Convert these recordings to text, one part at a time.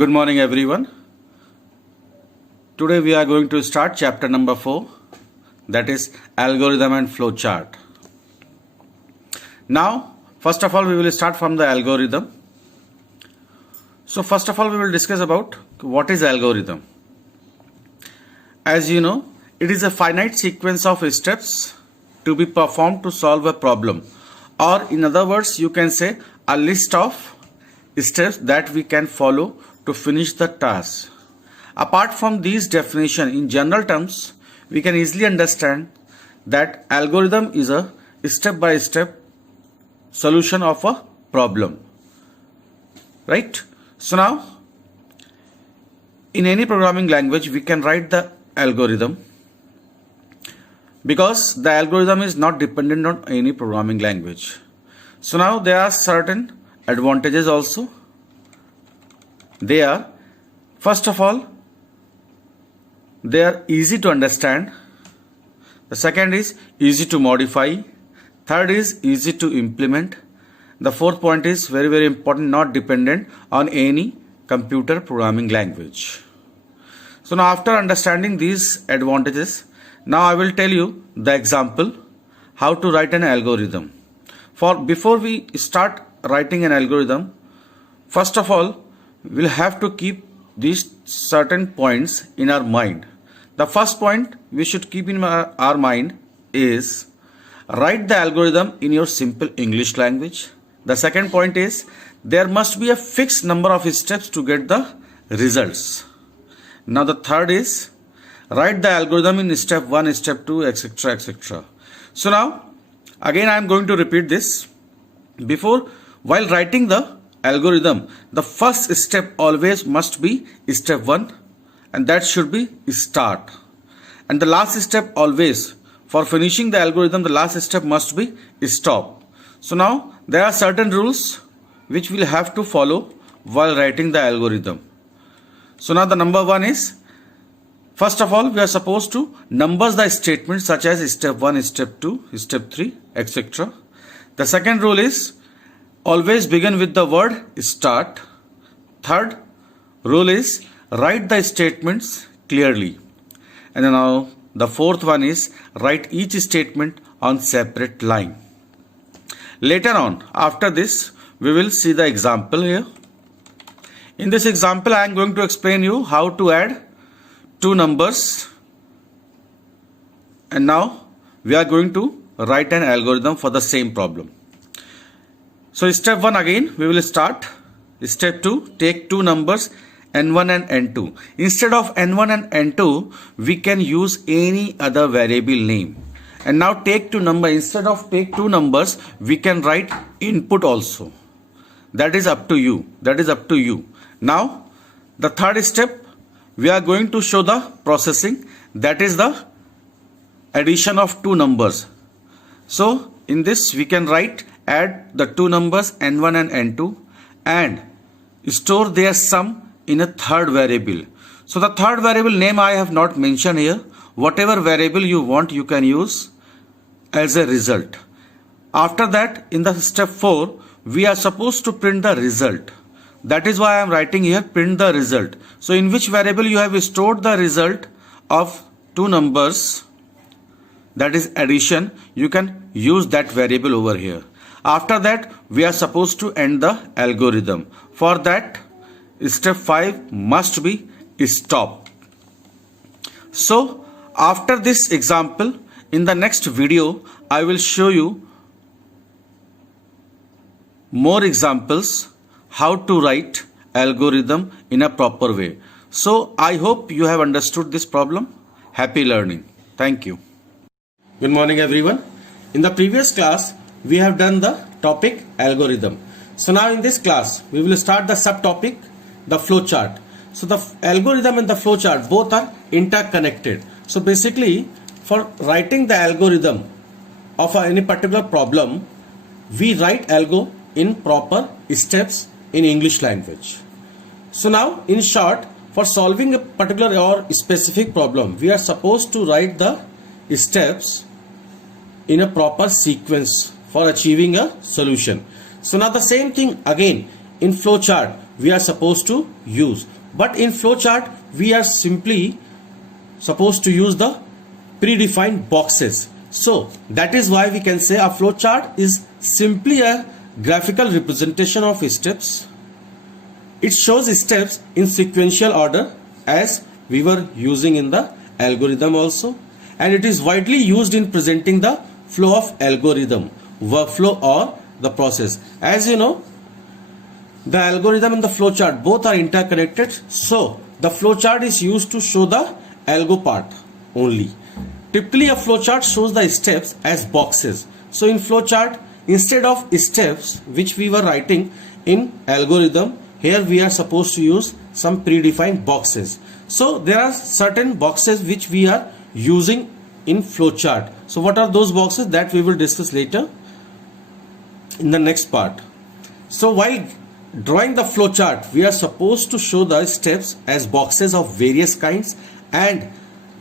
Good morning everyone. Today we are going to start chapter number 4, that is algorithm and flowchart. Now first of all we will start from the algorithm. So first of all we will discuss about what is algorithm. As you know, it is a finite sequence of steps to be performed to solve a problem, or in other words you can say a list of steps that we can follow to finish the task. Apart from these definition, in general terms, we can easily understand that algorithm is a step-by-step solution of a problem. Right? So now, in any programming language, we can write the algorithm because the algorithm is not dependent on any programming language. So now there are certain advantages also. They are, first of all, they are easy to understand. The second is easy to modify. Third is easy to implement. The fourth point is very important, not dependent on any computer programming language. So now after understanding these advantages, now I will tell you the example how to write an algorithm. Before we start writing an algorithm, first of all we will have to keep these certain points in our mind. The first point we should keep in our mind is write the algorithm in your simple English language. The second point is there must be a fixed number of steps to get the results. Now the third is write the algorithm in step 1, step 2, etc. etc. So now again I am going to repeat this. While writing the algorithm, the first step always must be step 1, and that should be start. And the last step always, for finishing the algorithm, the last step must be stop. So now there are certain rules which we'll have to follow while writing the algorithm. So now the number 1 is, first of all we are supposed to number the statements such as step 1, step 2, step 3, etc. The second rule is always begin with the word start. Third rule is write the statements clearly. And now the fourth one is write each statement on separate line. Later on, after this, we will see the example here. In this example, I am going to explain you how to add two numbers. And now we are going to write an algorithm for the same problem. So step 1 again we will start. Step 2, take two numbers n1 and n2. Instead of n1 and n2 we can use any other variable name. And now take two numbers. Instead of take two numbers we can write input also. That is up to you. Now the third step we are going to show the processing, that is the addition of two numbers. So in this we can add the two numbers n1 and n2 and store their sum in a third variable. So the third variable name I have not mentioned here. Whatever variable you want you can use as a result. After that, in the step 4 we are supposed to print the result. That is why I am writing here print the result. So in which variable you have stored the result of two numbers, that is addition, you can use that variable over here. After that we are supposed to end the algorithm. For that step 5 must be stop. So after this example, in the next video I will show you more examples how to write algorithm in a proper way. So I hope you have understood this problem. Happy learning. Thank you. Good morning everyone. In the previous class we have done the topic algorithm. So now in this class we will start the subtopic, the flowchart. So the algorithm and the flowchart both are interconnected. So basically for writing the algorithm of any particular problem, we write algo in proper steps in English language. So now in short, for solving a particular or specific problem, we are supposed to write the steps in a proper sequence for achieving a solution. So now the same thing again in flowchart, we are supposed to use. But in flowchart, we are simply supposed to use the predefined boxes. So that is why we can say a flowchart is simply a graphical representation of steps. It shows steps in sequential order as we were using in the algorithm also, and it is widely used in presenting the flow of algorithm, workflow, or the process. As you know, the algorithm and the flowchart both are interconnected, so the flowchart is used to show the algo part only. Typically, a flowchart shows the steps as boxes. So in flowchart, instead of steps which we were writing in algorithm, here we are supposed to use some predefined boxes. So there are certain boxes which we are using in flowchart. So what are those boxes? That we will discuss later in the next part. So while drawing the flowchart, we are supposed to show the steps as boxes of various kinds, and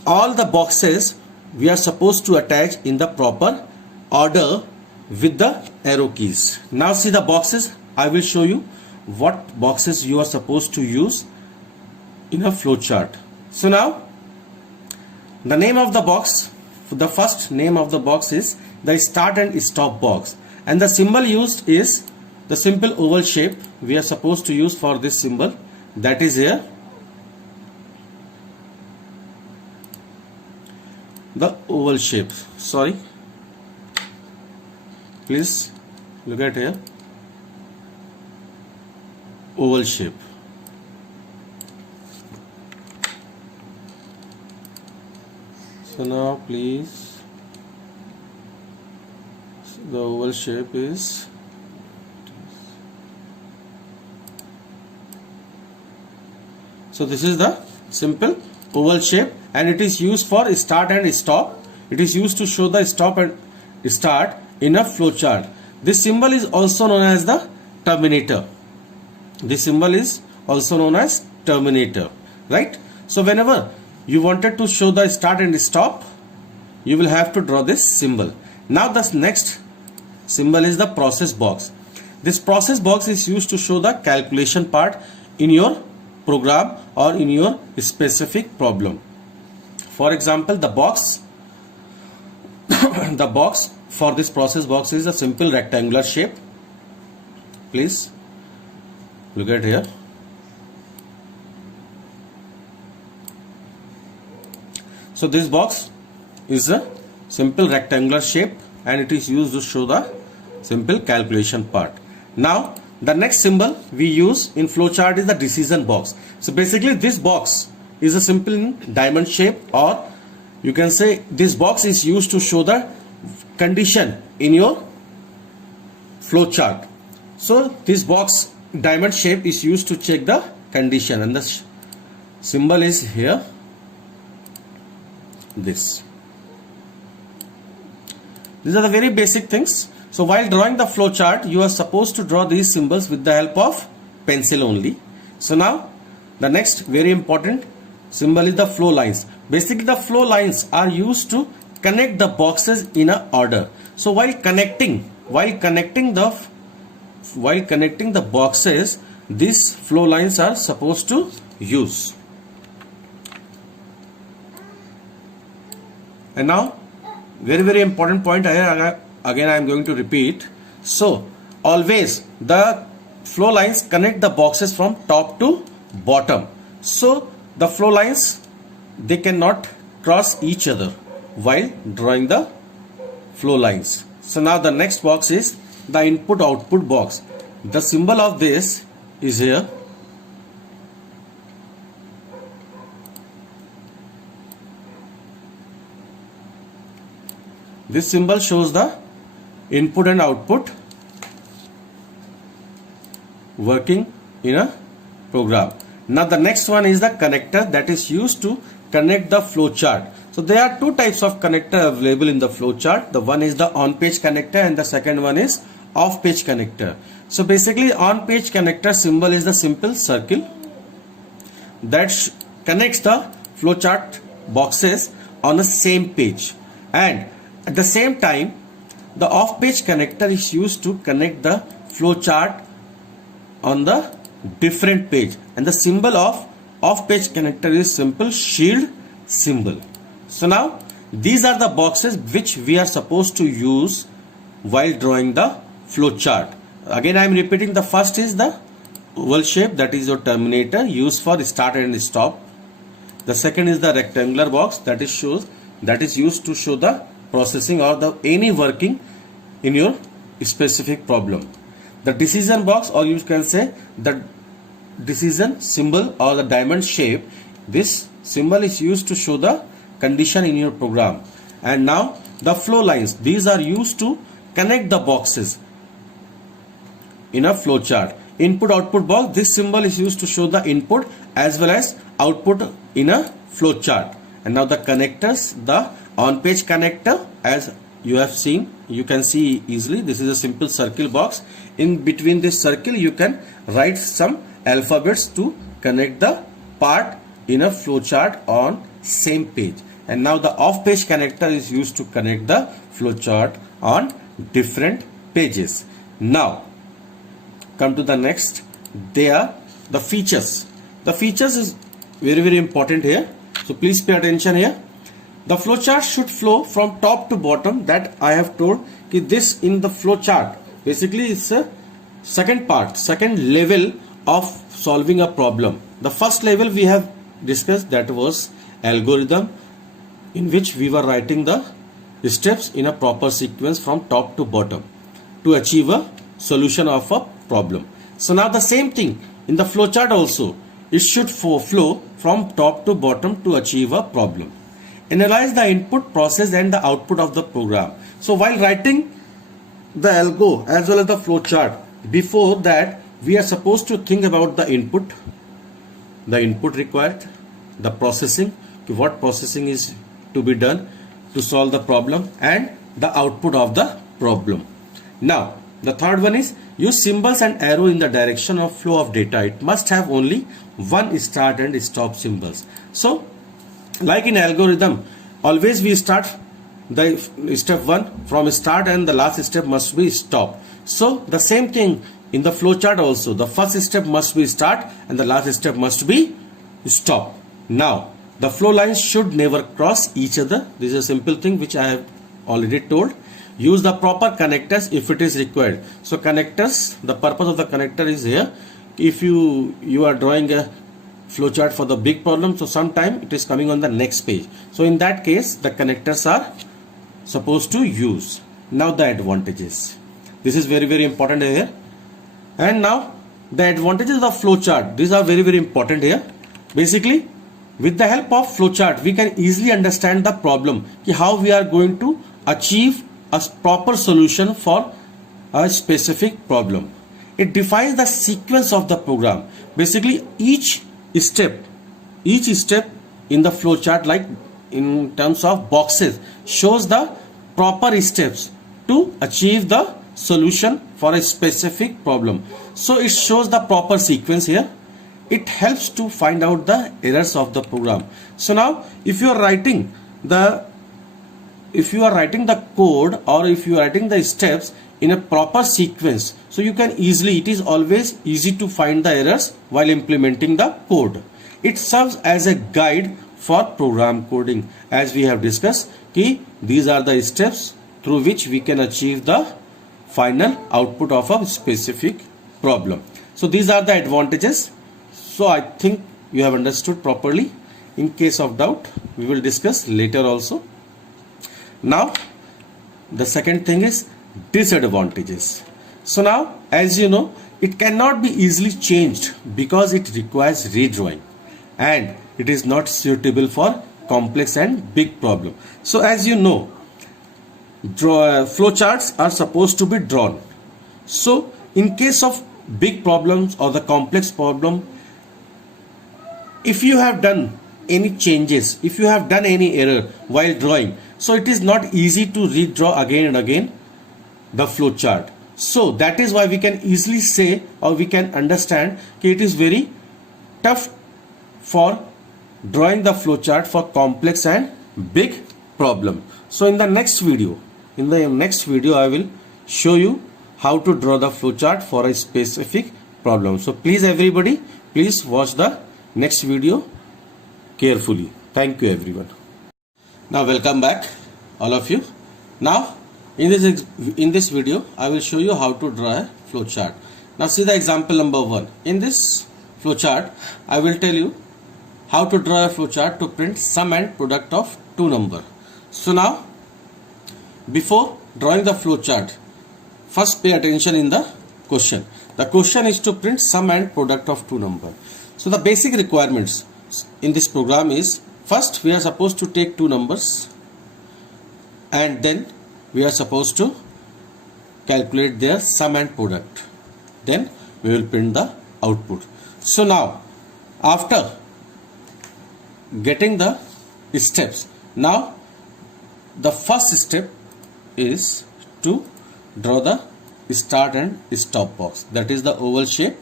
all the boxes we are supposed to attach in the proper order with the arrow keys. Now see the boxes. I will show you what boxes you are supposed to use in a flowchart. So now the name of the box, the first name of the box is the start and stop box, and the symbol used is the simple oval shape we are supposed to use for this symbol, that is here the oval shape. Sorry, please look at here, oval shape. So now please, the oval shape is so this is the simple oval shape, and it is used for start and stop. It is used to show the stop and start in a flowchart. This symbol is also known as the terminator. This symbol is also known as terminator, right? So whenever you wanted to show the start and stop, you will have to draw this symbol. Now the next symbol is the process box. This process box is used to show the calculation part in your program or in your specific problem. For example, the box the box for this process box is a simple rectangular shape. Please look at here. So this box is a simple rectangular shape, and it is used to show the simple calculation part. Now the next symbol we use in flowchart is the decision box. So basically this box is a simple diamond shape, or you can say this box is used to show the condition in your flowchart. So this box diamond shape is used to check the condition, and the symbol is here, this. These are the very basic things. So while drawing the flowchart, you are supposed to draw these symbols with the help of pencil only. So now the next very important symbol is the flow lines. Basically the flow lines are used to connect the boxes in a order. So while connecting the boxes, these flow lines are supposed to use. And now very important point here, again I am going to repeat. So always the flow lines connect the boxes from top to bottom. So the flow lines, they cannot cross each other while drawing the flow lines. So now the next box is the input output box. The symbol of this is here. This symbol shows the input and output working in a program. Now the next one is the connector that is used to connect the flowchart. So there are two types of connector available in the flowchart. The one is the on-page connector and the second one is off-page connector. So basically on-page connector symbol is the simple circle that connects the flowchart boxes on the same page, and at the same time the off-page connector is used to connect the flowchart on the different page, and the symbol of off page connector is simple shield symbol. So now these are the boxes which we are supposed to use while drawing the flow chart. Again I am repeating, the first is the oval shape, that is your terminator used for start and stop. The second is the rectangular box, that is used to show the processing or the any working in your specific problem. The decision box, or you can say the decision symbol or the diamond shape, this symbol is used to show the condition in your program. And now the flow lines, these are used to connect the boxes in a flow chart. Input output box, this symbol is used to show the input as well as output in a flow chart. And now the connectors, the on page connector, as you have seen, you can see easily, this is a simple circle box. In between this circle you can write some alphabets to connect the part in a flow chart on same page. And now the off page connector is used to connect the flow chart on different pages. Now come to the next, they are the features. The features is very important here, so please pay attention here. The flow chart should flow from top to bottom, that I have told कि this in the flow chart basically it's a second level of solving a problem. The first level we have discussed, that was algorithm, in which we were writing the steps in a proper sequence from top to bottom to achieve a solution of a problem. So now the same thing in the flow chart also, it should flow from top to bottom to achieve a problem. Analyze the input, process and the output of the program. So while writing the algo as well as the flow chart, before that we are supposed to think about the input required, the processing, what processing is to be done to solve the problem, and the output of the problem. Now the third one is use symbols and arrow in the direction of flow of data. It must have only one start and stop symbols. So like in algorithm, always we start the step 1 from start and the last step must be stop. So the same thing in the flow chart also, the first step must be start and the last step must be stop. Now the flow lines should never cross each other. This is a simple thing which I have already told. Use the proper connectors if it is required. So connectors, the purpose of the connector is here. If you are drawing a flowchart for the big problem, so sometime it is coming on the next page. So in that case the connectors are supposed to use. Now the advantages. This is very important here. And now the advantages of flowchart. These are very important here. Basically, with the help of flowchart, we can easily understand the problem, how we are going to achieve a proper solution for a specific problem. It defines the sequence of the program. Basically, each step in the flowchart, like in terms of boxes, shows the proper steps to achieve the solution for a specific problem. So it shows the proper sequence here. It helps to find out the errors of the program. So now if you are writing the code, or if you are writing the steps in a proper sequence, so you can easily, it is always easy to find the errors while implementing the code. It serves as a guide for program coding, as we have discussed these are the steps through which we can achieve the final output of a specific problem. So these are the advantages. So I think you have understood properly. In case of doubt, we will discuss later also. Now the second thing is disadvantages. So now, as you know, it cannot be easily changed because it requires redrawing and it is not suitable for complex and big problem. So as you know, flowcharts are supposed to be drawn. So in case of big problems or the complex problem, if you have done any changes, if you have done any error while drawing, so it is not easy to redraw again and again the flowchart. So that is why we can easily say, or we can understand that it is very tough for drawing the flowchart for complex and big problem. So in the next video, I will show you how to draw the flowchart for a specific problem. So please everybody, please watch the next video carefully. Thank you everyone. Now welcome back all of you. Now in this video I will show you how to draw a flowchart. Now see the example number 1. In this flowchart I will tell you how to draw a flowchart to print sum and product of two numbers. So now before drawing the flowchart, first pay attention in the question. The question is to print sum and product of two numbers. So the basic requirements in this program is, first we are supposed to take two numbers and then we are supposed to calculate their sum and product. Then we will print the output. So now after getting the steps, now the first step is to draw the start and stop box, that is the oval shape.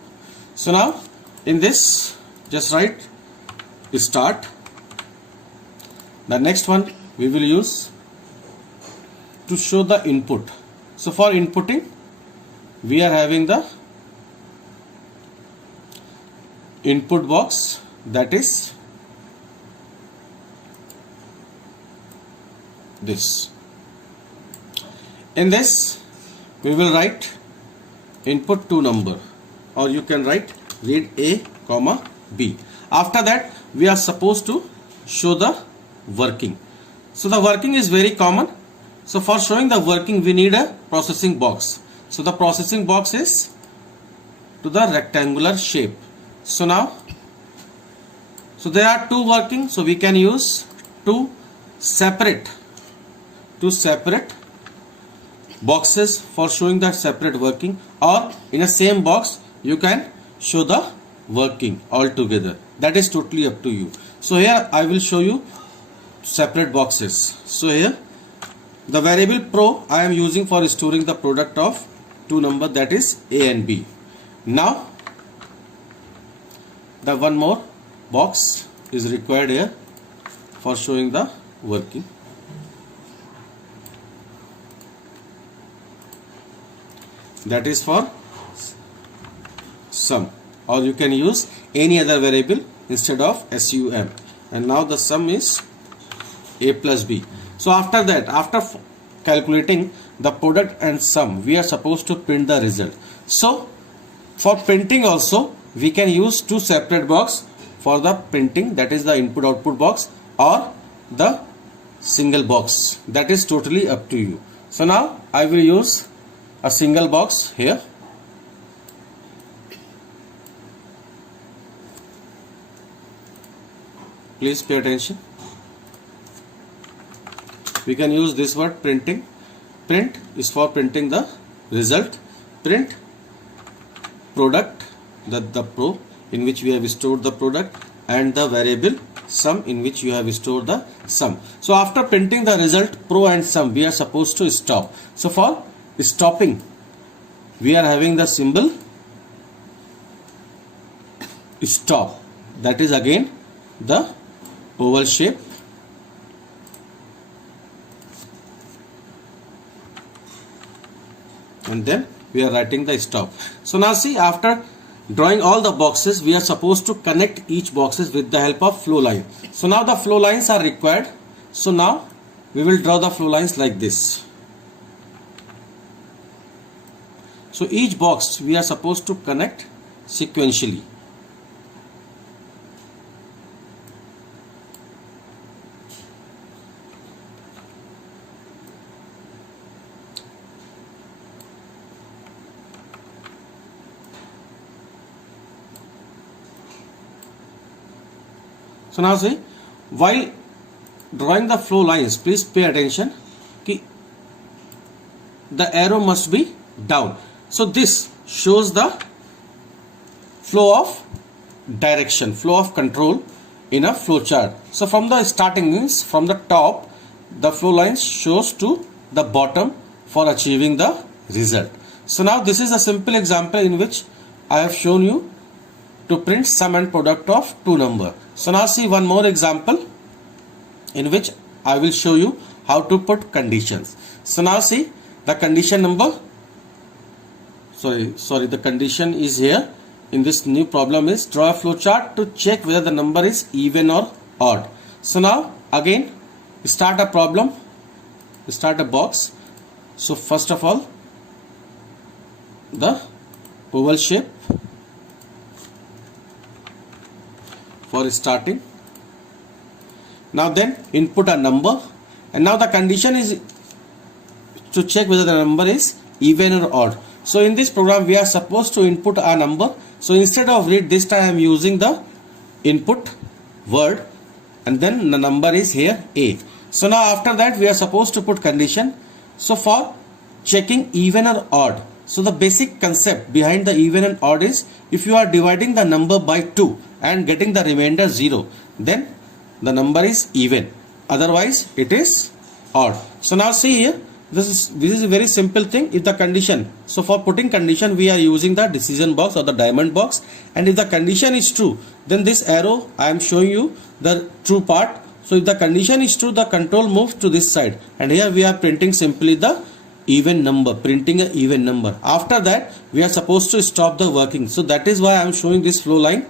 So now in this just write start. The next one we will use to show the input. So for inputting we are having the input box, that is this. In this we will write input two number, or you can write read A comma B. After that we are supposed to show the working. So the working is very common. So for showing the working we need a processing box. So the processing box is to the rectangular shape. So now, so there are two working, so we can use two separate boxes for showing that separate working, or in a same box you can show the working all together. That is totally up to you. So here I will show you separate boxes. So here the variable pro I am using for storing the product of two numbers, that is A and B. Now the one more box is required here for showing the working. That is for sum, or you can use any other variable instead of sum. And now the sum is A plus B. So after that, after calculating the product and sum, we are supposed to print the result. So for printing also we can use two separate box for the printing, that is the input output box or the single box. That is totally up to you. So now I will use a single box here. Please pay attention. We can use this word printing. Print is for printing the result. Print product, the pro in which we have stored the product, and the variable sum in which you have stored the sum. So after printing the result pro and sum, we are supposed to stop. So for stopping we are having the symbol stop, that is again the oval shape. And then we are writing the stop. So now see, after drawing all the boxes, we are supposed to connect each boxes with the help of flow line. So now the flow lines are required. So now we will draw the flow lines like this. So each box we are supposed to connect sequentially. So now see, while drawing the flow lines, please pay attention कि the arrow must be down. So this shows the flow of direction, flow of control in a flow chart. So from the starting means from the top, the flow lines shows to the bottom for achieving the result. So now this is a simple example in which I have shown you to print sum and product of two numbers. So now see one more example in which I will show you how to put conditions. So now see the condition number, the condition is here in this new problem is draw a flow chart to check whether the number is even or odd. So now again start a problem, start a box. So first of all, the oval shape for starting. Now then input a number, and now the condition is to check whether the number is even or odd. So in this program we are supposed to input a number. So instead of read, this time I am using the input word, and then the number is here A. So now after that we are supposed to put condition. So for checking even or odd, so the basic concept behind the even and odd is, if you are dividing the number by 2 and getting the remainder 0, then the number is even, otherwise it is odd. So now see here, this is a very simple thing. If the condition, so for putting condition we are using the decision box or the diamond box, and if the condition is true, then this arrow I am showing you the true part. So if the condition is true, the control moves to this side, and here we are printing simply the even number, printing an even number. After that we are supposed to stop the working. So that is why I am showing this flow line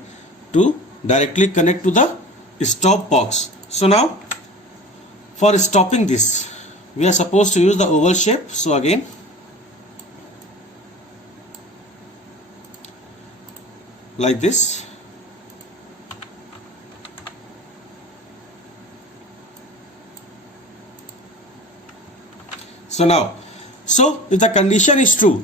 to directly connect to the stop box. So now for stopping this we are supposed to use the oval shape. So again like this. So now, so if the condition is true,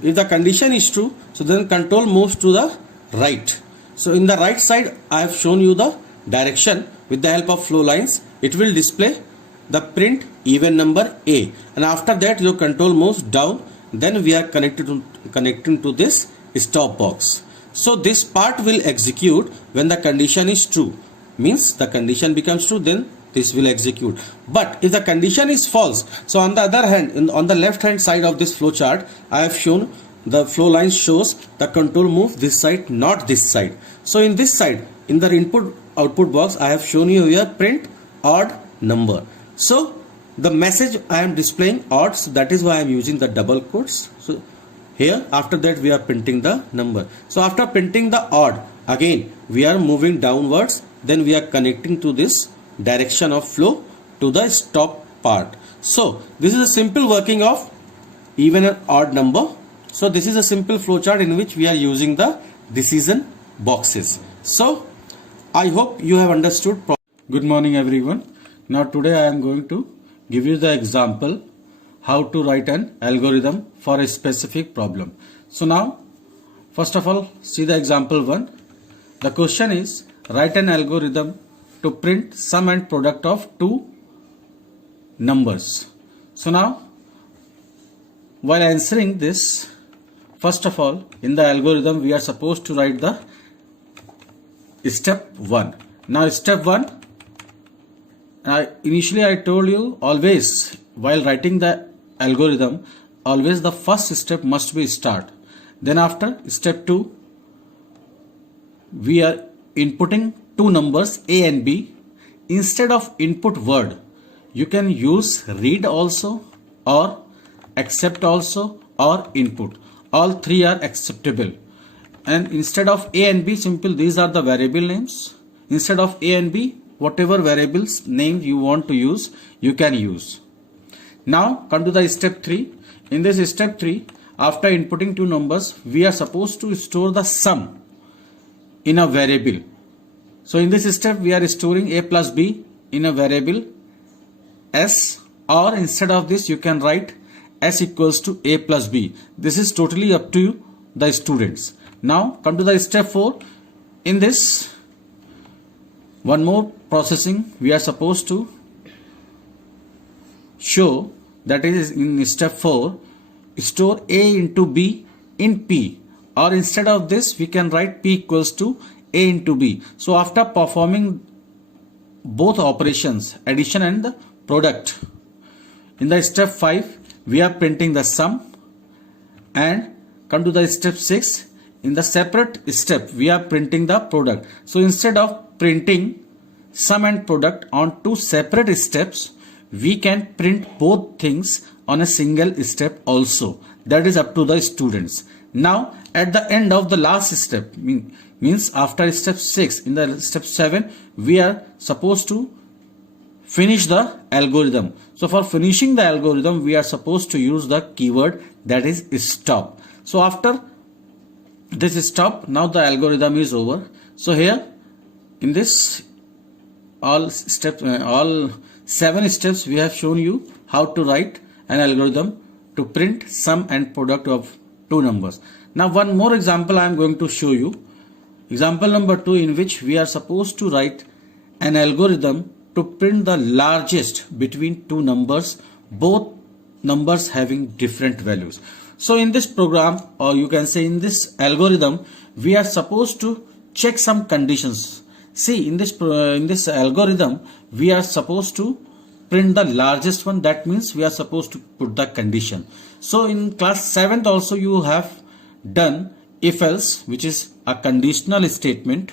so then control moves to the right. So in the right side I have shown you the direction with the help of flow lines. It will display the print even number A, and after that your control moves down, then we are connecting to this stop box. So this part will execute when the condition is true, means the condition becomes true, then this will execute. But if the condition is false, so on the other hand, on the left hand side of this flow chart I have shown the flow line shows the control move this side, not this side. So in this side, in the input output box I have shown you here print odd number. So the message I am displaying odd, so that is why I am using the double quotes. So here after that we are printing the number. So after printing the odd, again we are moving downwards, then we are connecting to this direction of flow to the stop part. So this is a simple working of even and odd number. So this is a simple flow chart in which we are using the decision boxes. So I hope you have understood. Good morning everyone. Now today I am going to give you the example how to write an algorithm for a specific problem. So now first of all see the example 1. The question is write an algorithm to print sum and product of two numbers. So now while answering this, first of all in the algorithm we are supposed to write the step 1. Now step 1, initially I told you always while writing the algorithm, always the first step must be start. Then after step 2 we are inputting two numbers A and B. Instead of input word you can use read also or accept also or input. All three are acceptable. And instead of A and B, simple these are the variable names. Instead of A and B, whatever variables name you want to use, you can use. Now come to the step 3. In this step 3, after inputting two numbers, we are supposed to store the sum in a variable. So in this step we are storing A plus B in a variable S, or instead of this you can write S equals to A plus B. This is totally up to you, the students. Now come to the step 4. In this one more processing we are supposed to show, that is in step 4, store A into B in P, or instead of this we can write P equals to A into B. So after performing both operations, addition and the product, in the step 5 we are printing the sum, and come to the step 6. In the separate step we are printing the product. So instead of printing sum and product on two separate steps, we can print both things on a single step also. That is up to the students. Now at the end of the last step, means after step 6, in the step 7, we are supposed to finish the algorithm. So for finishing the algorithm, we are supposed to use the keyword that is stop. So after this stop, now the algorithm is over. So here in this all 7 steps, we have shown you how to write an algorithm to print sum and product of two numbers. Now one more example I am going to show you. Example number 2, in which we are supposed to write an algorithm to print the largest between two numbers, both numbers having different values. So in this program, or you can say in this algorithm, we are supposed to check some conditions. See, in this algorithm, we are supposed to print the largest one. That means we are supposed to put the condition. So in class 7th also you have done if else, which is a conditional statement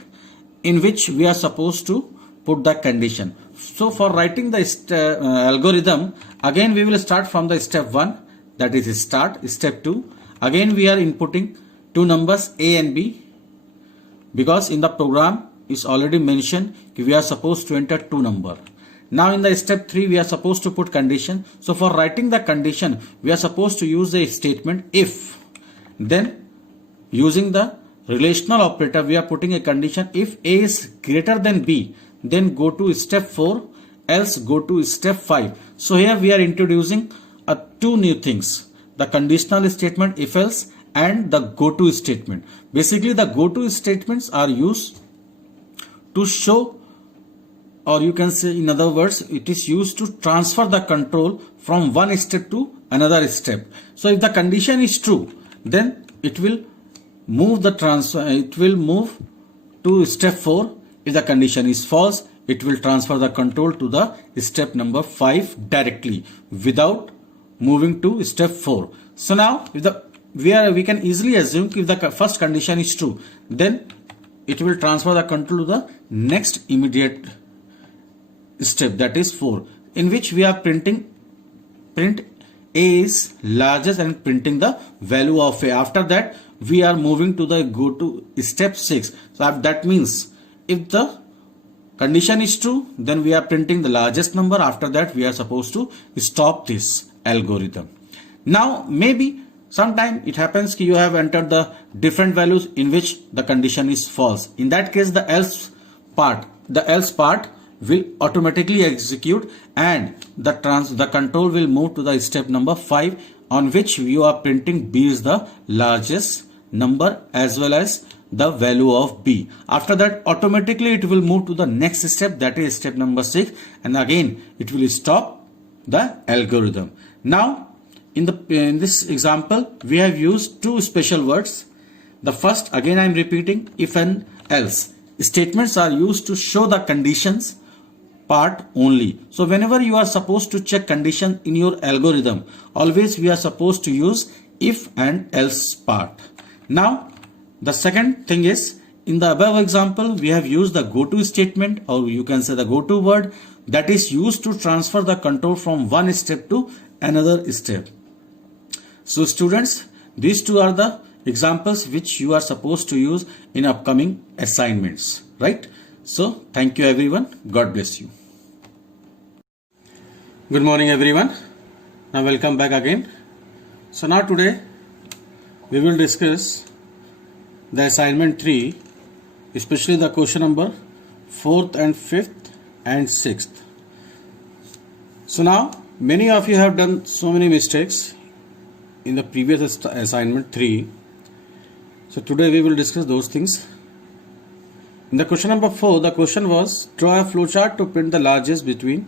in which we are supposed to put the condition. So for writing the algorithm, again we will start from the step 1, that is start. Step 2, again we are inputting two numbers A and B, because in the program is already mentioned we are supposed to enter two number. Now in the step 3, we are supposed to put condition. So for writing the condition, we are supposed to use a statement if. Then using the relational operator, we are putting a condition if A is greater than B, then go to step 4, else go to step 5. So here we are introducing two new things, the conditional statement if else and the go to statement. Basically the go to statements are used to show, or you can say in other words, it is used to transfer the control from one step to another step. So if the condition is true, then it will move to step 4. If the condition is false, it will transfer the control to the step number 5 directly without moving to step 4. So now if we can easily assume if the first condition is true, then it will transfer the control to the next immediate step, that is 4, in which we are print A is largest and printing the value of A. After that we are moving to the go to step 6. So that means if the condition is true, then we are printing the largest number. After that we are supposed to stop this algorithm. Now maybe sometime it happens that you have entered the different values in which the condition is false. In that case the else part will automatically execute and the control will move to the step number 5, on which you are printing B is the largest number as well as the value of B. After that automatically it will move to the next step, that is step number 6, and again it will stop the algorithm. Now in this example we have used two special words. The first, again I am repeating, if and else. Statements are used to show the conditions part only. So whenever you are supposed to check condition in your algorithm, always we are supposed to use if and else part. Now the second thing is, in the above example we have used the go to statement, or you can say the go to word, that is used to transfer the control from one step to another step. So students, these two are the examples which you are supposed to use in upcoming assignments, right? So thank you everyone. God bless you. Good morning everyone. Now welcome back again. So now today we will discuss the assignment 3, especially the question number 4th and 5th and 6th. So now many of you have done so many mistakes in the previous assignment 3. So today we will discuss those things. In the question number 4, the question was, draw a flowchart to print the largest between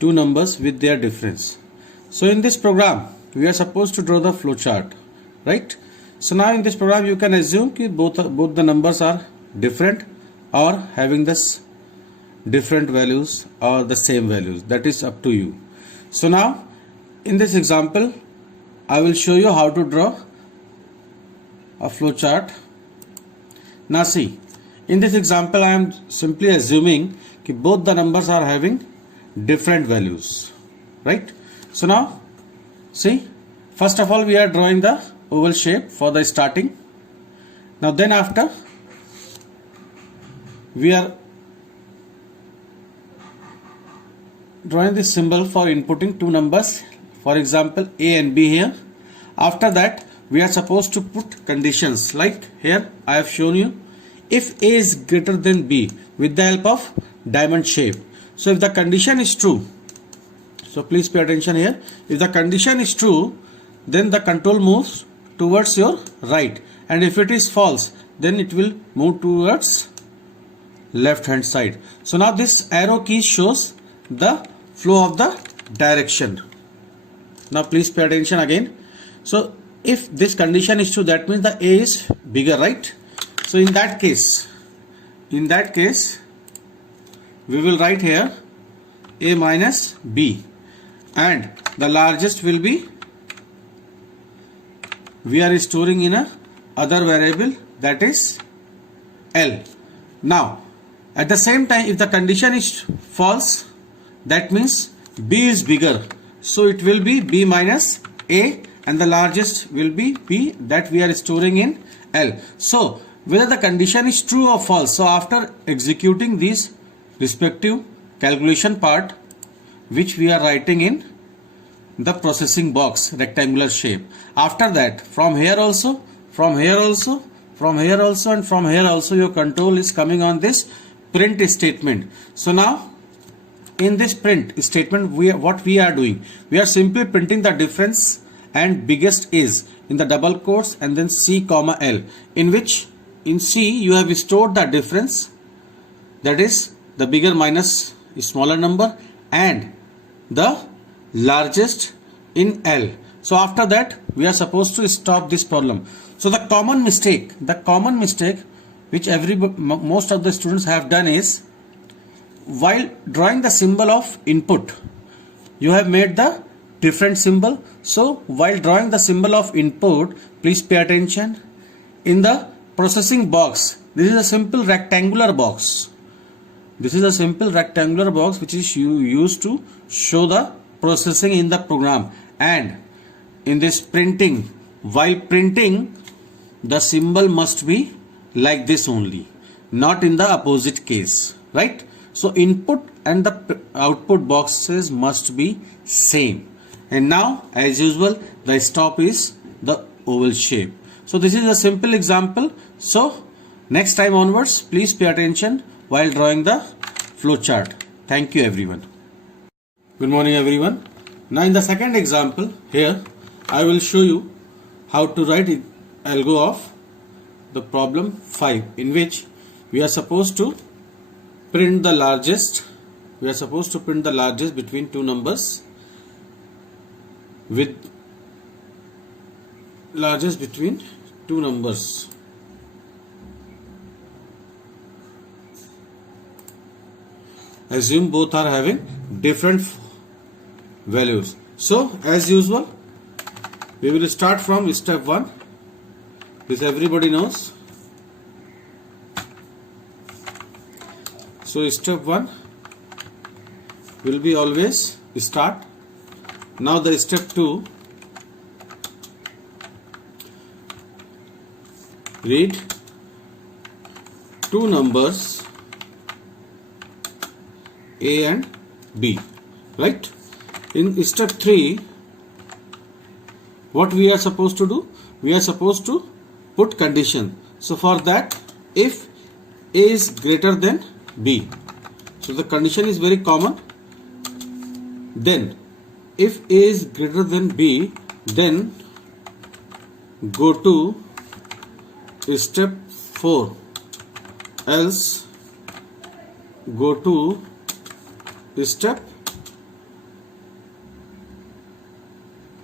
two numbers with their difference. So in this program we are supposed to draw the flowchart, right? So now in this program you can assume that both the numbers are different or having this different values or the same values. That is up to you. So now in this example I will show you how to draw a flowchart. Now see, in this example I am simply assuming that both the numbers are having different values, right? So now see, first of all we are drawing the oval shape for the starting. Now then after we are drawing this symbol for inputting two numbers, for example A and B here. After that we are supposed to put conditions, like here I have shown you, if A is greater than B with the help of diamond shape. So if the condition is true, so please pay attention here, if the condition is true, then the control moves towards your right, and if it is false, then it will move towards left hand side. So now this arrow key shows the flow of the direction. Now please pay attention again. So if this condition is true, that means the A is bigger, right? So in that case we will write here A minus B, and the largest will be, we are storing in a other variable, that is L. Now at the same time, if the condition is false, that means B is bigger, so it will be B minus A, and the largest will be B, that we are storing in L. So whether the condition is true or false, so after executing these respective calculation part, which we are writing in the processing box rectangular shape, after that from here also, from here also, from here also, and from here also, your control is coming on this print statement. So now in this print statement, what we are doing, we are simply printing the difference and biggest is in the double quotes and then C comma L, in which in C you have stored the difference, that is the bigger minus smaller number, and the largest in L. So after that we are supposed to stop this problem. So the common mistake which most of the students have done is, while drawing the symbol of input, you have made the different symbol. So while drawing the symbol of input, please pay attention, in the processing box, this is a simple rectangular box. This is a simple rectangular box which is used to show the processing in the program, and in this printing, while printing, the symbol must be like this only, not in the opposite case, right? So input and the output boxes must be same. And now as usual, the stop is the oval shape. So this is a simple example. So next time onwards, please pay attention while drawing the flow chart. Thank you everyone. Good morning everyone. Now in the second example, here I will show you how to write algo of the problem 5, in which we are supposed to print the largest. We are supposed to print the largest between two numbers, with largest between two numbers. Assume both are having different values. So as usual, we will start from step 1. This everybody knows. So step 1 will be always start. Now the step 2, read two numbers A and B, right? In step 3, what we are supposed to do? We are supposed to put condition. So for that, if A is greater than B, so the condition is very common. Then if A is greater than B, then go to step 4, else go to step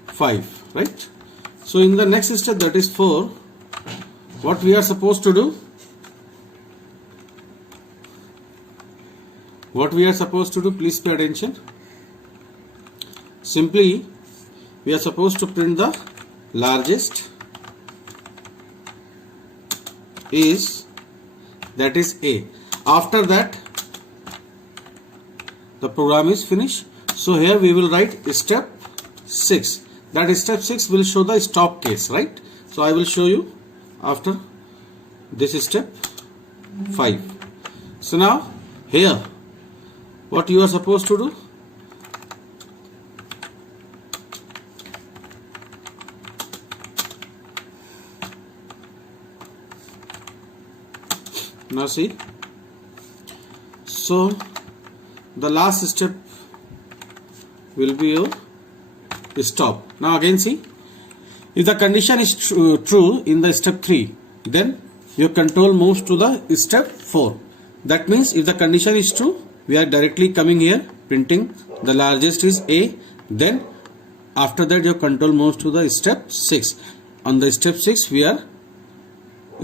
5, right? So in the next step, that is 4, what we are supposed to do? What we are supposed to do, please pay attention. Simply we are supposed to print the largest is, that is A. After that the program is finished. So here we will write step 6. That step 6 will show the stop case, right? So I will show you after this step 5. So now here what you are supposed to do, now see, so the last step will be your stop. Now again see, if the condition is true in the step 3, then your control moves to the step 4. That means if the condition is true, we are directly coming here, printing the largest is A, then after that your control moves to the step 6. On the step 6 we are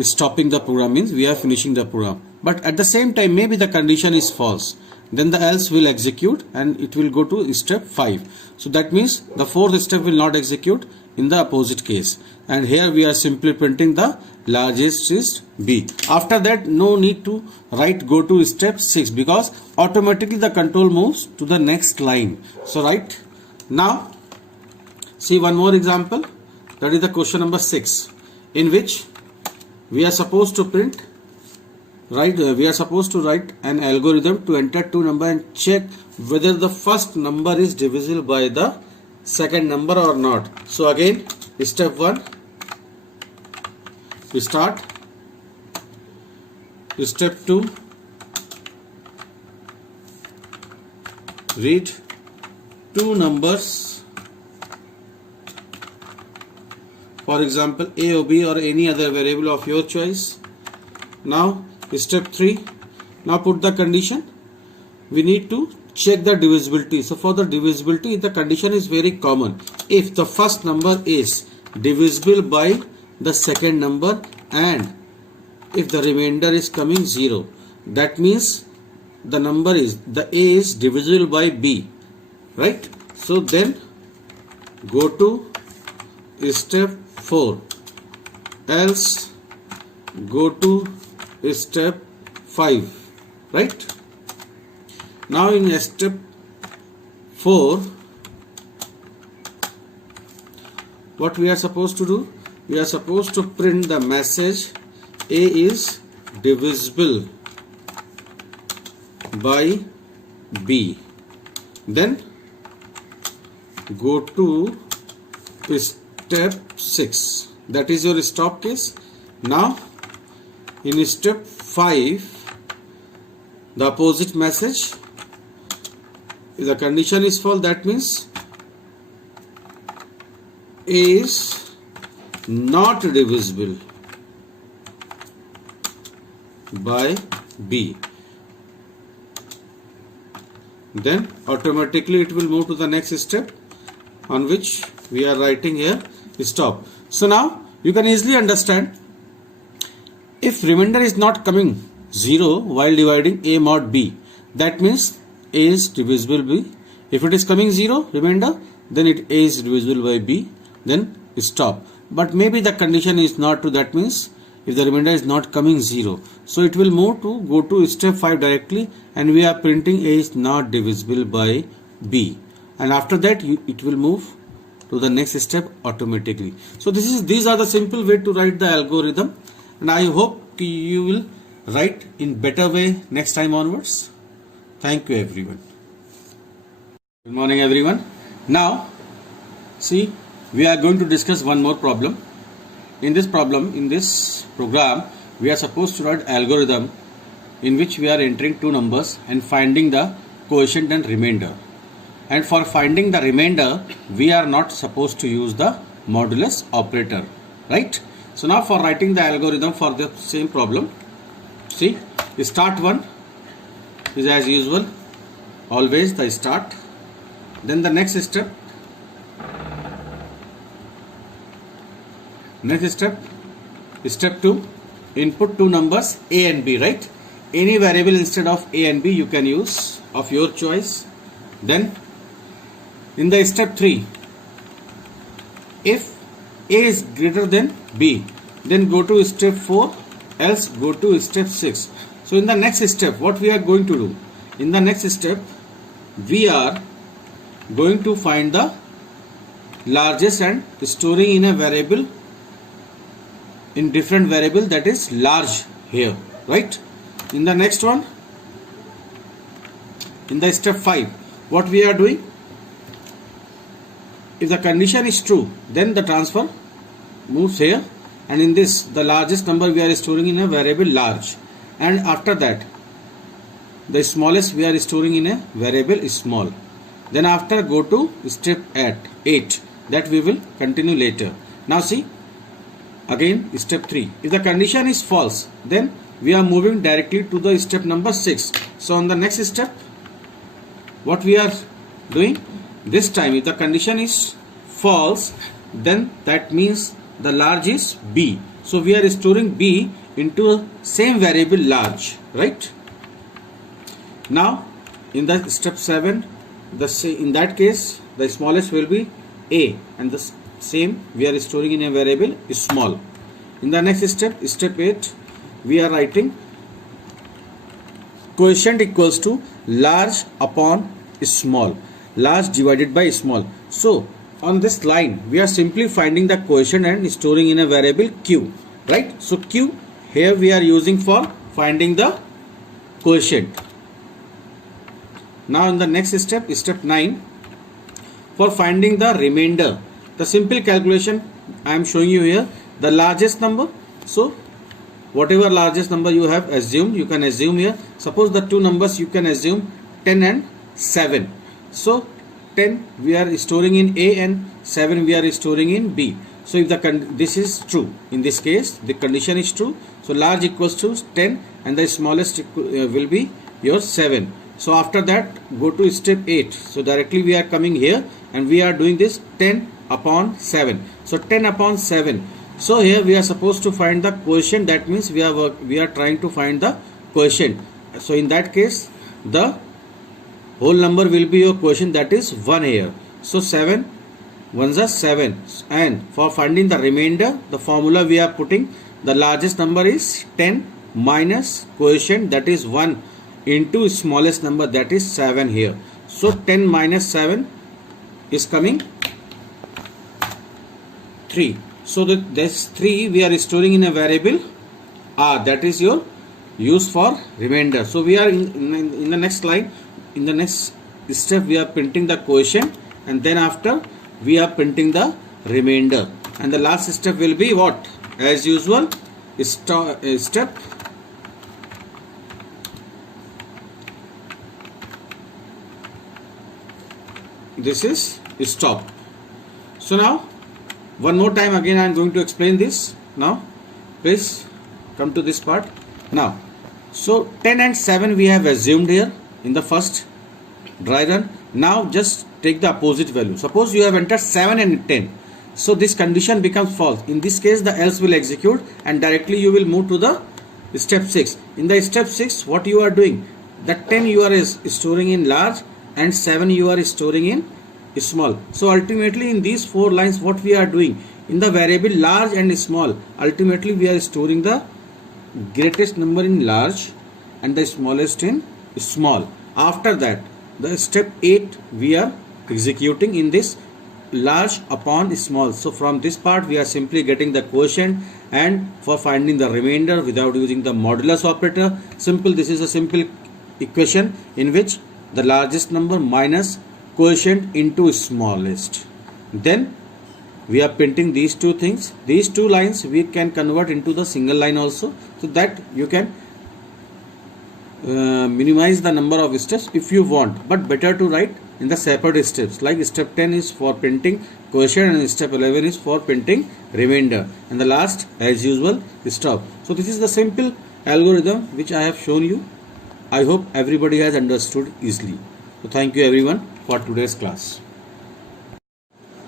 stopping the program, means we are finishing the program. But at the same time maybe the condition is false, then the else will execute and it will go to step 5. So that means the 4th step will not execute in the opposite case, and here we are simply printing the largest is B. After that no need to write go to step 6 because automatically the control moves to the next line. So right now see one more example, that is the question number 6, in which we are supposed to print, we are supposed to write an algorithm to enter two number and check whether the first number is divisible by the second number or not. So again step 1, we start. Step 2, read two numbers, for example A or B or any other variable of your choice. Now step 3, now put the condition. We need to check the divisibility. So for the divisibility the condition is very common. If the first number is divisible by the second number and if the remainder is coming 0, that means the number is, the A is divisible by B, right? So then go to step 4, else go to step 5, right? Now in step 4 what we are supposed to do, we are supposed to print the message A is divisible by B. Then go to step 6, that is your stop case. Now in step 5 the opposite message, if the condition is false, that means A is not divisible by B. Then automatically it will move to the next step, on which we are writing here stop. So now you can easily understand, if remainder is not coming 0 while dividing A mod B, that means A is divisible by B. If it is coming 0 remainder, then A is divisible by B, then stop. But maybe the condition is not true, that means if the remainder is not coming 0, so it will move to go to step 5 directly, and we are printing A is not divisible by B, and after that it will move to the next step automatically. So these are the simple way to write the algorithm, and I hope you will write in better way next time onwards. Thank you everyone. Good morning everyone. Now see, we are going to discuss one more problem. In this program, we are supposed to write algorithm in which we are entering two numbers and finding the quotient and remainder. And for finding the remainder, we are not supposed to use the modulus operator, right? So now for writing the algorithm for the same problem, see, start 1 is as usual, always the start. Then the next step, step 2, input two numbers A and B, right? Any variable instead of A and B you can use of your choice. Then in the step 3, if A is greater than B, then go to step 4, else go to step 6. So in the next step, what we are going to do? In the next step, we are going to find the largest and storing in a variable in different variable, that is large here, right? In the next one, in the step 5, what we are doing, if the condition is true, then the transfer moves here, and in this the largest number we are storing in a variable large, and after that the smallest we are storing in a variable small. Then after go to step 8, that we will continue later. Now see, again step 3, if the condition is false, then we are moving directly to the step number 6. So on the next step, what we are doing, this time if the condition is false, then that means the large is b. So we are storing b into same variable large, right? Now in the step 7, in that case the smallest will be a, and the same we are storing in a variable small. In the next step, step 8, we are writing quotient equals to large upon small, large divided by small. So on this line we are simply finding the quotient and storing in a variable q, right? So q here we are using for finding the quotient. Now in the next step, step 9, for finding the remainder, the simple calculation I am showing you here, the largest number. So whatever largest number you have assumed, you can assume here. Suppose the two numbers you can assume 10 and 7. So 10 we are storing in A and 7 we are storing in B. So if this is true, in this case the condition is true, so large equals to 10 and the smallest will be your 7. So after that go to step 8. So directly we are coming here and we are doing this 10 upon 7. So 10 upon 7. So here we are supposed to find the quotient. That means we are trying to find the quotient. So in that case the whole number will be your quotient, that is 1 here. So 7 1s are 7, and for finding the remainder, the formula we are putting, the largest number is 10 minus quotient, that is 1, into smallest number, that is 7 here. So 10 minus 7 is coming 3. So this 3 we are storing in a variable r, that is your use for remainder. So we are in the next line, in the next step we are printing the quotient, and then after we are printing the remainder, and the last step will be what? As usual, step this is stop. So now one more time again I am going to explain this. Now please come to this part. Now so 10 and 7 we have assumed here in the first dry run. Now just take the opposite value. Suppose you have entered 7 and 10. So this condition becomes false. In this case the else will execute and directly you will move to the step 6. In the step 6 what you are doing? The 10 you are storing in large and 7 you are storing in small. So ultimately in these 4 lines what we are doing? In the variable large and small, ultimately we are storing the greatest number in large and the smallest in small. After that the step 8 we are executing in this large upon small. So from this part we are simply getting the quotient, and for finding the remainder without using the modulus operator, simple, this is a simple equation in which the largest number minus quotient into smallest. Then we are printing these two things. These two lines we can convert into the single line also, so that you can minimize the number of steps if you want, but better to write in the separate steps. Like step 10 is for printing quotient and step 11 is for printing remainder, and the last as usual stop. So this is the simple algorithm which I have shown you. I hope everybody has understood easily. So thank you everyone for today's class.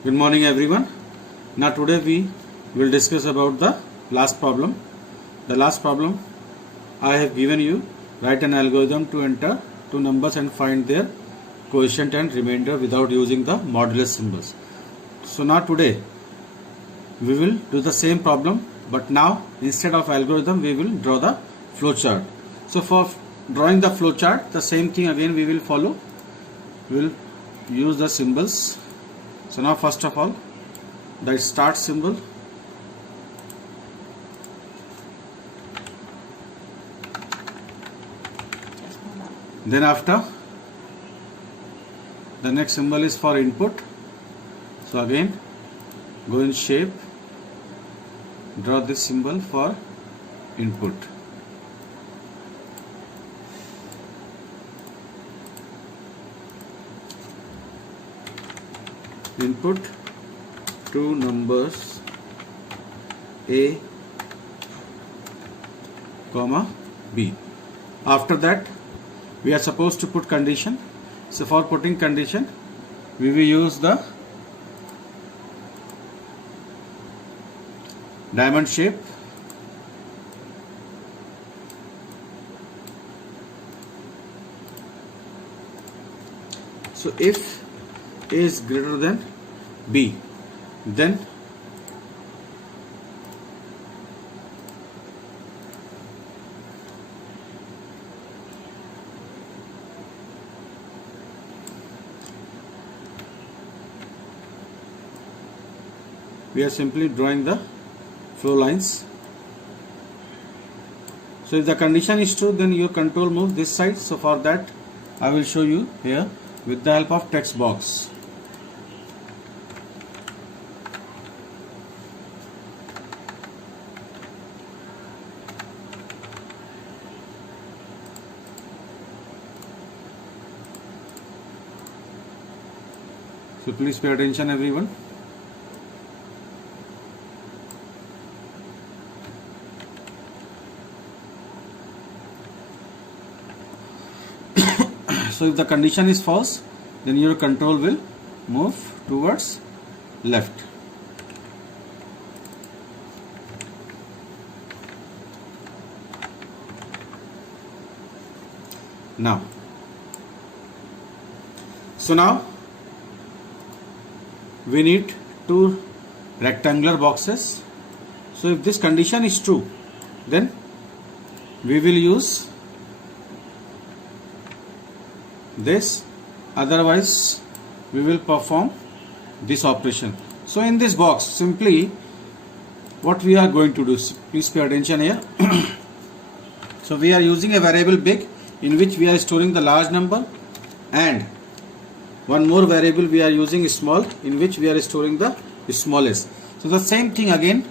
Good morning everyone. Now today we will discuss about the last problem. The last problem I have given you, write an algorithm to enter two numbers and find their quotient and remainder without using the modulus symbols. So now today we will do the same problem, but now instead of algorithm we will draw the flowchart. So for drawing the flowchart, the same thing again we will follow. We will use the symbols. So now first of all, the start symbol, Then after, the next symbol is for input. So again, go in shape, draw this symbol for input. Input two numbers A, comma B. After that, we are supposed to put condition. So for putting condition, we will use the diamond shape. So if A is greater than B, then we are simply drawing the flow lines. So if the condition is true, then your control moves this side. So for that, I will show you here with the help of text box. So please pay attention, everyone. So if the condition is false, then your control will move towards left. Now, we need two rectangular boxes. So if this condition is true, then we will use this, otherwise we will perform this operation. So in this box, simply what we are going to do, please pay attention here. So we are using a variable big, in which we are storing the large number, and one more variable we are using small, in which we are storing the smallest. So the same thing again,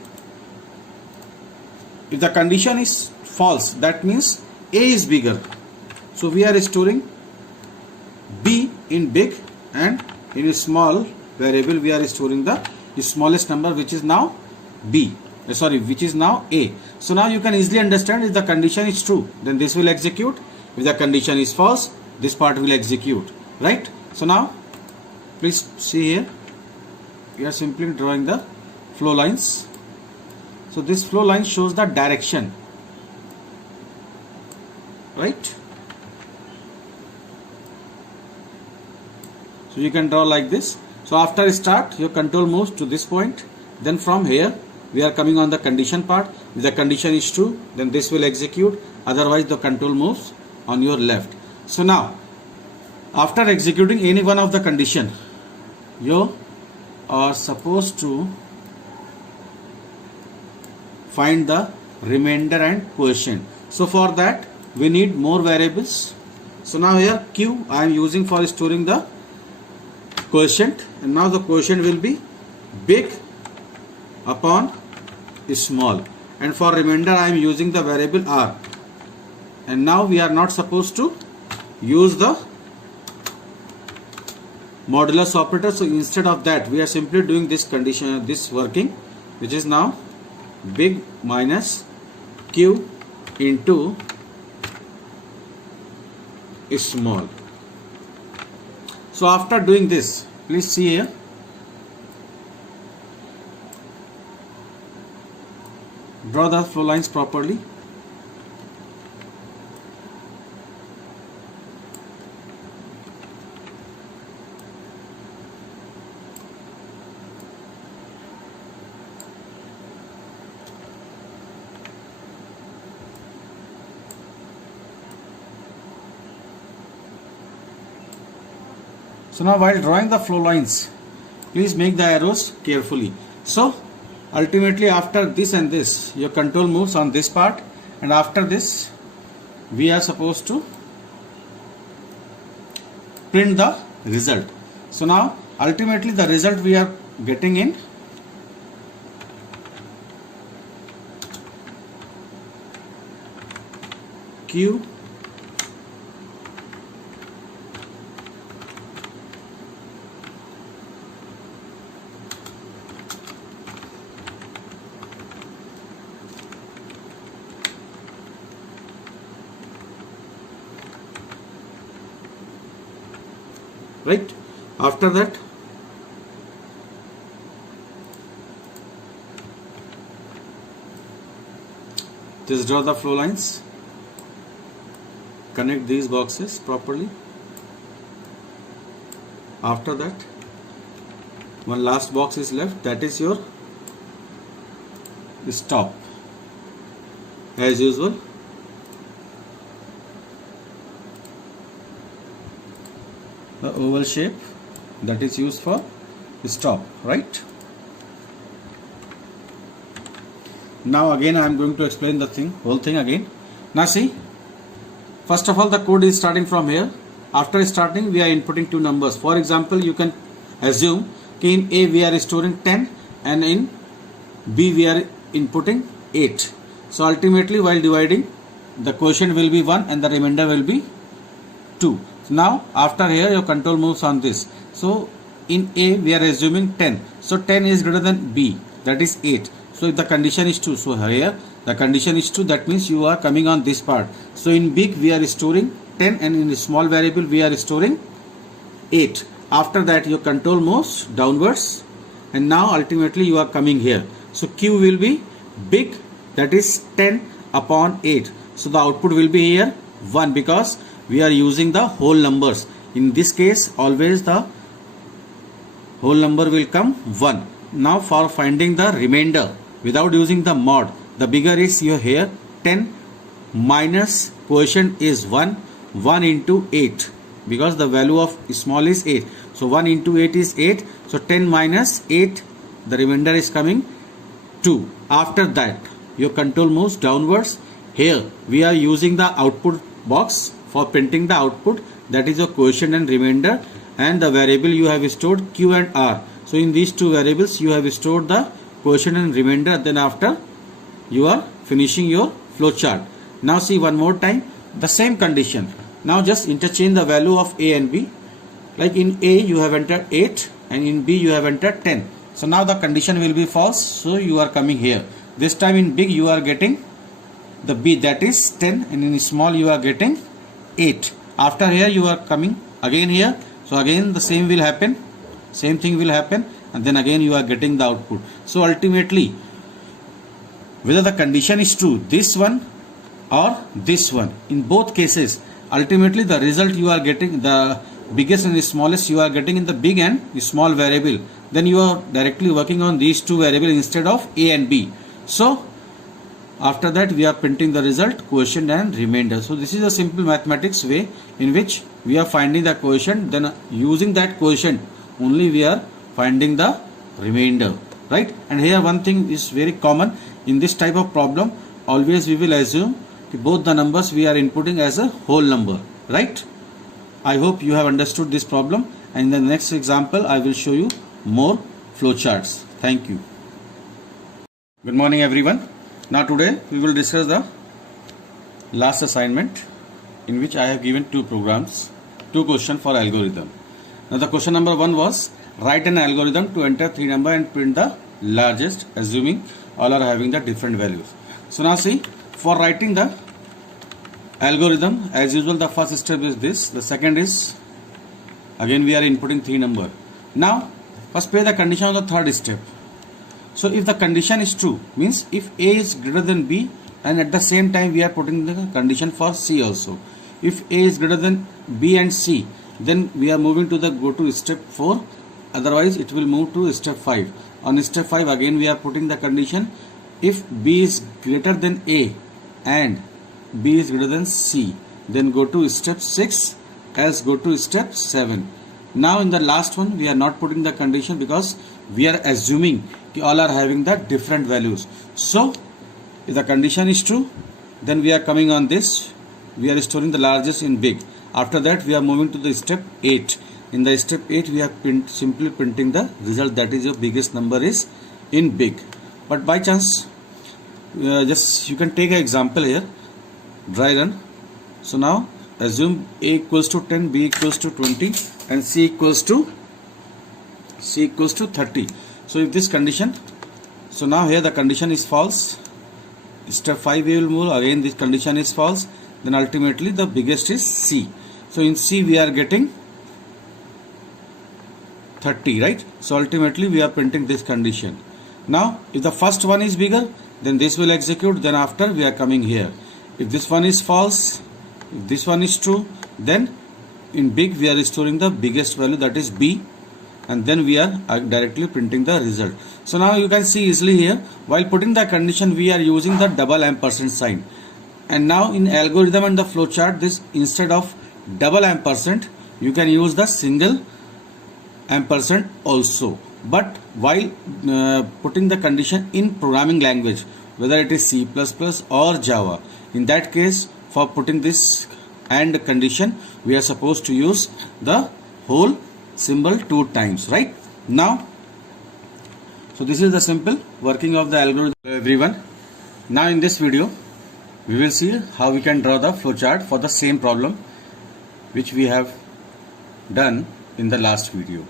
if the condition is false, that means A is bigger. So we are storing B in big, and in a small variable we are storing the smallest number, which is now which is now A. So now you can easily understand, if the condition is true, then this will execute. If the condition is false, this part will execute, right? So now please see here, we are simply drawing the flow lines. So this flow line shows the direction, right? So you can draw like this. So after start, your control moves to this point. Then from here, we are coming on the condition part. If the condition is true, then this will execute. Otherwise, the control moves on your left. So now, after executing any one of the condition, you are supposed to find the remainder and quotient. So for that, we need more variables. So now here Q I am using for storing the quotient, and now the quotient will be big upon small, and for remainder I am using the variable R. And now we are not supposed to use the modulus operator, so instead of that we are simply doing this condition, this working, which is now big minus Q into small. So after doing this, please see here, draw the flow lines properly. So now while drawing the flow lines, please make the arrows carefully. So ultimately after this and this, your control moves on this part, and after this we are supposed to print the result. So now ultimately the result we are getting in Q right. After that just draw the flow lines, connect these boxes properly. After that one last box is left, that is your stop. As usual the oval shape that is used for stop, right? Now again I am going to explain the whole thing again. Now see, first of all the code is starting from here. After starting we are inputting two numbers. For example, you can assume in A we are storing 10 and in B we are inputting 8. So ultimately while dividing the quotient will be 1 and the remainder will be 2. Now after here your control moves on this. So in A we are assuming 10. So 10 is greater than B, that is 8. So if the condition is true, so here the condition is true, that means you are coming on this part. So in big we are storing 10 and in small variable we are storing 8. After that your control moves downwards and now ultimately you are coming here. So Q will be big, that is 10 upon 8. So the output will be here 1 because we are using the whole numbers. In this case always the whole number will come 1. Now for finding the remainder without using the mod, the bigger is here 10 minus quotient is 1 into 8 because the value of small is 8. So 1 into 8 is 8. So 10 minus 8, the remainder is coming 2. After that your control moves downwards. Here we are using the output box for printing the output, that is your quotient and remainder, and the variable you have stored Q and R. So in these two variables you have stored the quotient and remainder. Then after you are finishing your flow chart. Now see one more time the same condition. Now just interchange the value of A and B. Like in A you have entered 8 and in B you have entered 10. So now the condition will be false. So you are coming here. This time in big you are getting the B, that is 10, and in small you are getting 8. After here you are coming again here. So again the same will happen. Same thing will happen and then again you are getting the output. So ultimately whether the condition is true, this one or this one, in both cases ultimately the result you are getting, the biggest and the smallest you are getting in the big and small variable. Then you are directly working on these two variables instead of A and B. So after that we are printing the result, quotient and remainder. So this is a simple mathematics way in which we are finding the quotient, then using that quotient only we are finding the remainder, right? And here one thing is very common in this type of problem. Always we will assume both the numbers we are inputting as a whole number, right? I hope you have understood this problem, and in the next example I will show you more flowcharts. Thank you. Good morning everyone. Now today we will discuss the last assignment in which I have given two programs, two questions for algorithm. Now the question number 1 was write an algorithm to enter 3 numbers and print the largest, assuming all are having the different values. So now see, for writing the algorithm, as usual the first step is this, the second is again we are inputting 3 numbers. Now first pay the condition on the third step. So if the condition is true, means if A is greater than B, and at the same time we are putting the condition for C also. If A is greater than B and C, then we are moving to the go to step 4, otherwise it will move to step 5. On step 5 again we are putting the condition if B is greater than A and B is greater than C, then go to step 6, else go to step 7. Now in the last one we are not putting the condition because we are assuming all are having the different values. So if the condition is true, then we are coming on this, we are storing the largest in big. After that, we are moving to the step 8. In the step 8, we are simply printing the result, that is your biggest number is in big. But by chance, just you can take an example here, dry run. So now assume A equals to 10, B equals to 20 and C equals to 30. So if this condition, so now here the condition is false. Step 5 we will move, again this condition is false, then ultimately the biggest is C. So in C we are getting 30, right? So ultimately we are printing this condition. Now if the first one is bigger, then this will execute, then after we are coming here. If this one is false, if this one is true, then in big we are storing the biggest value, that is B, and then we are directly printing the result. So now you can see easily here, while putting the condition we are using the double ampersand sign, and now in algorithm and the flowchart, this instead of double ampersand you can use the single ampersand also. But while putting the condition in programming language, whether it is C++ or Java, in that case for putting this AND condition we are supposed to use the whole symbol 2 times, right? Now, so this is the simple working of the algorithm. Hello everyone. Now in this video we will see how we can draw the flowchart for the same problem which we have done in the last video.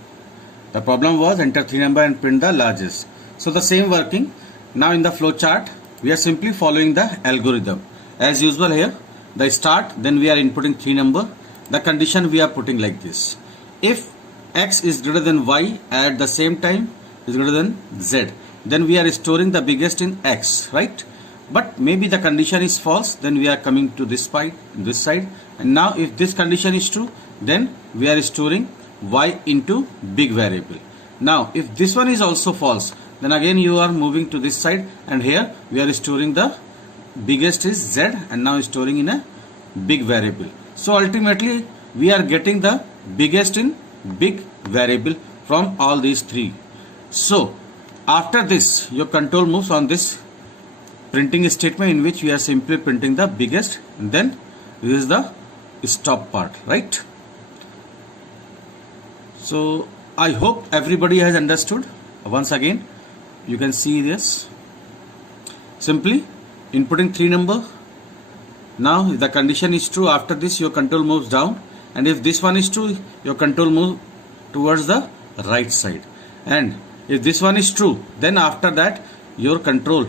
The problem was enter 3 number and print the largest. So the same working. Now in the flowchart we are simply following the algorithm. As usual here, the start, then we are inputting 3 number. The condition we are putting like this. If X is greater than Y at the same time is greater than Z, then we are storing the biggest in X, right? But maybe the condition is false, then we are coming to this side, and now if this condition is true, then we are storing Y into big variable. Now if this one is also false, then again you are moving to this side, and here we are storing the biggest is Z and now storing in a big variable. So ultimately we are getting the biggest in big variable from all these three. So after this your control moves on this printing statement in which we are simply printing the biggest, and then this is the stop part, right? So I hope everybody has understood. Once again you can see this, simply inputting 3 number. Now if the condition is true, after this your control moves down, and if this one is true your control moves towards the right side, and if this one is true, then after that your control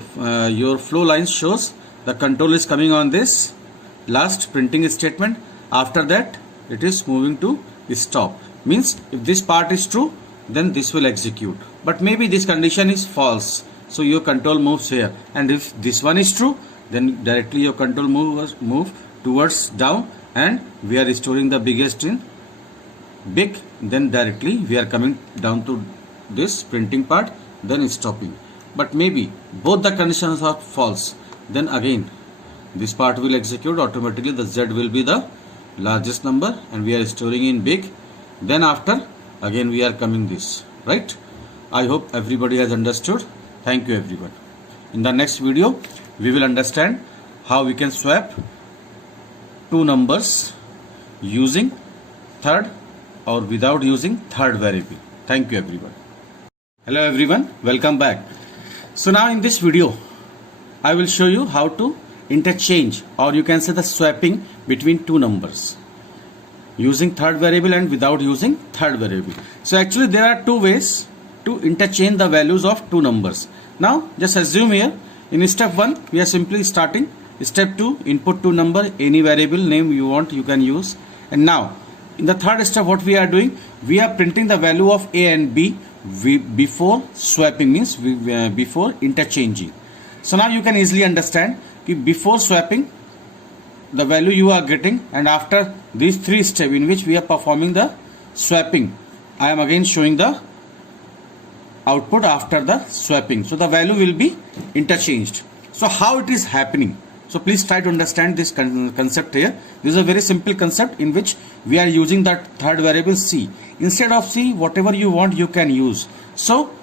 your flow lines shows the control is coming on this last printing statement. After that it is moving to stop, means if this part is true then this will execute, but maybe this condition is false, so your control moves here, and if this one is true then directly your control move towards down, and we are storing the biggest in big, then directly we are coming down to this printing part, then stopping. But maybe both the conditions are false, then again this part will execute automatically, the Z will be the largest number and we are storing in big, then after again we are coming this, right? I hope everybody has understood. Thank you everyone. In the next video we will understand how we can swap two numbers using third or without using third variable. Thank you everyone. Hello everyone, welcome back. So now in this video I will show you how to interchange, or you can say the swapping between two numbers using third variable and without using third variable. So actually there are two ways to interchange the values of two numbers. Now just assume here in step 1 we are simply starting. Step 2, input two number, any variable name you want you can use. And now in the third step what we are doing, we are printing the value of A and B before swapping, means before interchanging. So now you can easily understand that before swapping the value you are getting, and after these three steps in which we are performing the swapping, I am again showing the output after the swapping. So the value will be interchanged. So how it is happening? So please try to understand this concept here. This is a very simple concept in which we are using that third variable C. Instead of C, whatever you want you can use. So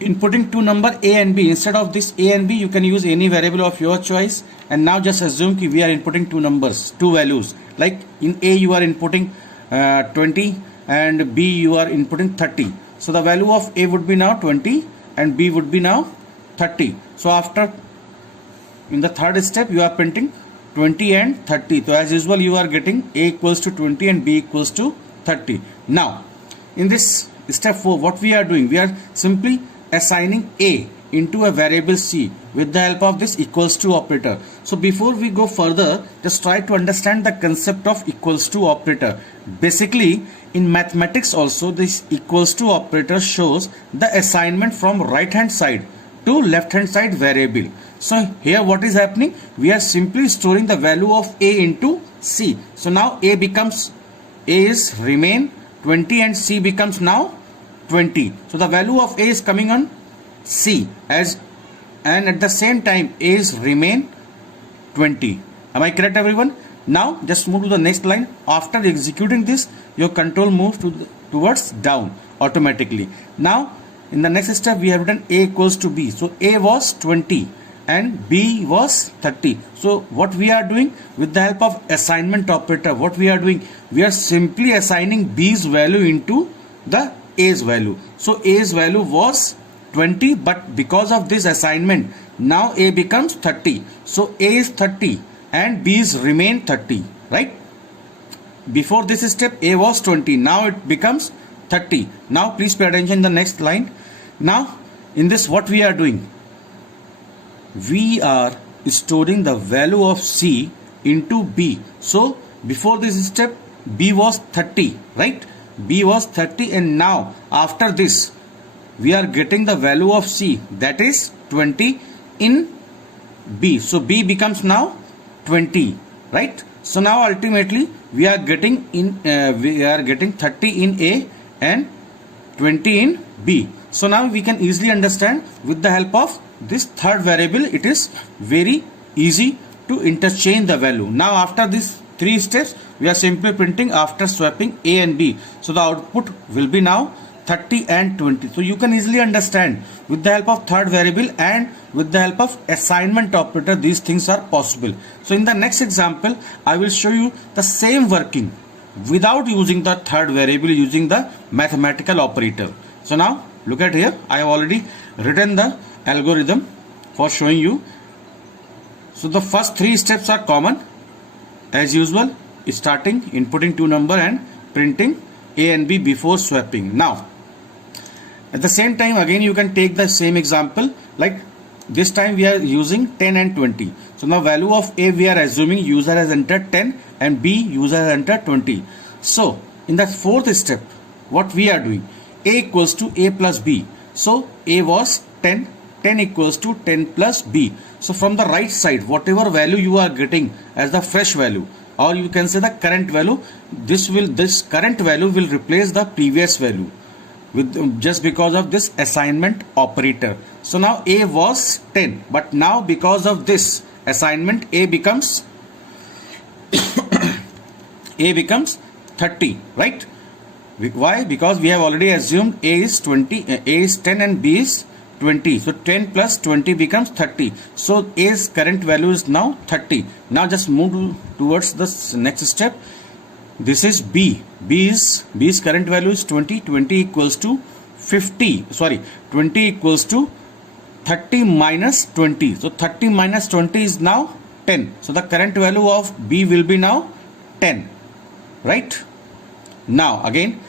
inputting two number A and B, instead of this A and B you can use any variable of your choice, and now just assume कि we are inputting two numbers, two values. Like in A you are inputting 20 and B you are inputting 30. So the value of A would be now 20 and B would be now 30. So after in the third step you are printing 20 and 30. So as usual you are getting A equals to 20 and B equals to 30. Now in this step 4 what we are doing, we are simply assigning A into a variable C with the help of this equals to operator. So before we go further, just try to understand the concept of equals to operator. Basically in mathematics also this equals to operator shows the assignment from right hand side to left hand side variable. So here what is happening, we are simply storing the value of A into C. So now A is remain 20 and C becomes now 20. So the value of A is coming on C and at the same time A is remain 20. Am I correct everyone? Now just move to the next line. After executing this, your control moves towards down automatically. Now in the next step we have written A equals to B. So A was 20 and B was 30. So what we are doing with the help of assignment operator, what we are doing, we are simply assigning B's value into the A's value. So A's value was 20, but because of this assignment now A becomes 30. So A is 30 and B is remain 30, right? Before this step A was 20, now it becomes 30. Now please pay attention in the next line. Now in this what we are doing, we are storing the value of C into B. So before this step B was 30, right? B was 30 and now after this we are getting the value of C, that is 20 in B. So B becomes now 20, right? So now ultimately we are getting 30 in A and 20 in B. So now we can easily understand with the help of this third variable, it is very easy to interchange the value. Now after these three steps we are simply printing after swapping A and B. So the output will be now 30 and 20. So you can easily understand with the help of third variable and with the help of assignment operator these things are possible. So in the next example I will show you the same working without using the third variable, using the mathematical operator. So now look at here, I have already written the algorithm for showing you. So the first three steps are common as usual, starting inputting two number and printing A and B before swapping. Now at the same time again you can take the same example, like this time we are using 10 and 20. So now value of A we are assuming user has entered 10 and B user has entered 20. So in the fourth step what we are doing, A equals to A plus B. So A was 10, 10 equals to 10 plus B. So from the right side whatever value you are getting as the fresh value, or you can say the current value, this current value will replace the previous value with just because of this assignment operator. So now A was 10, but now because of this assignment A becomes A becomes 30, right? Why? Because we have already assumed A is 20, A is 10 and B is 20. So 10 plus 20 becomes 30. So A's current value is now 30. Now just move towards the next step. This is B. B's current value is 20. 20 equals to 50. Sorry, 20 equals to 30 minus 20. So 30 minus 20 is now 10. So the current value of B will be now 10. Right? Now again,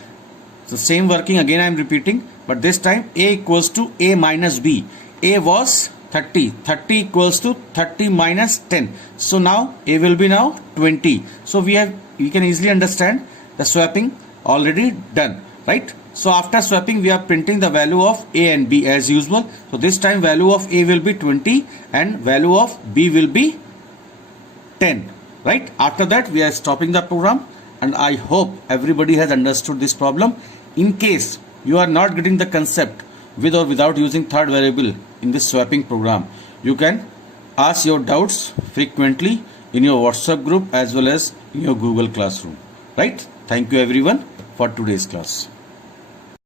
so same working again I am repeating, but this time A equals to A minus B. A was 30. 30 equals to 30 minus 10. So now A will be now 20. So we can easily understand the swapping already done, right? So after swapping we are printing the value of A and B as usual. So this time value of A will be 20 and value of B will be 10, right? After that we are stopping the program, and I hope everybody has understood this problem. In case you are not getting the concept with or without using third variable in this swapping program, you can ask your doubts frequently in your WhatsApp group as well as in your Google Classroom, right? Thank you everyone for today's class.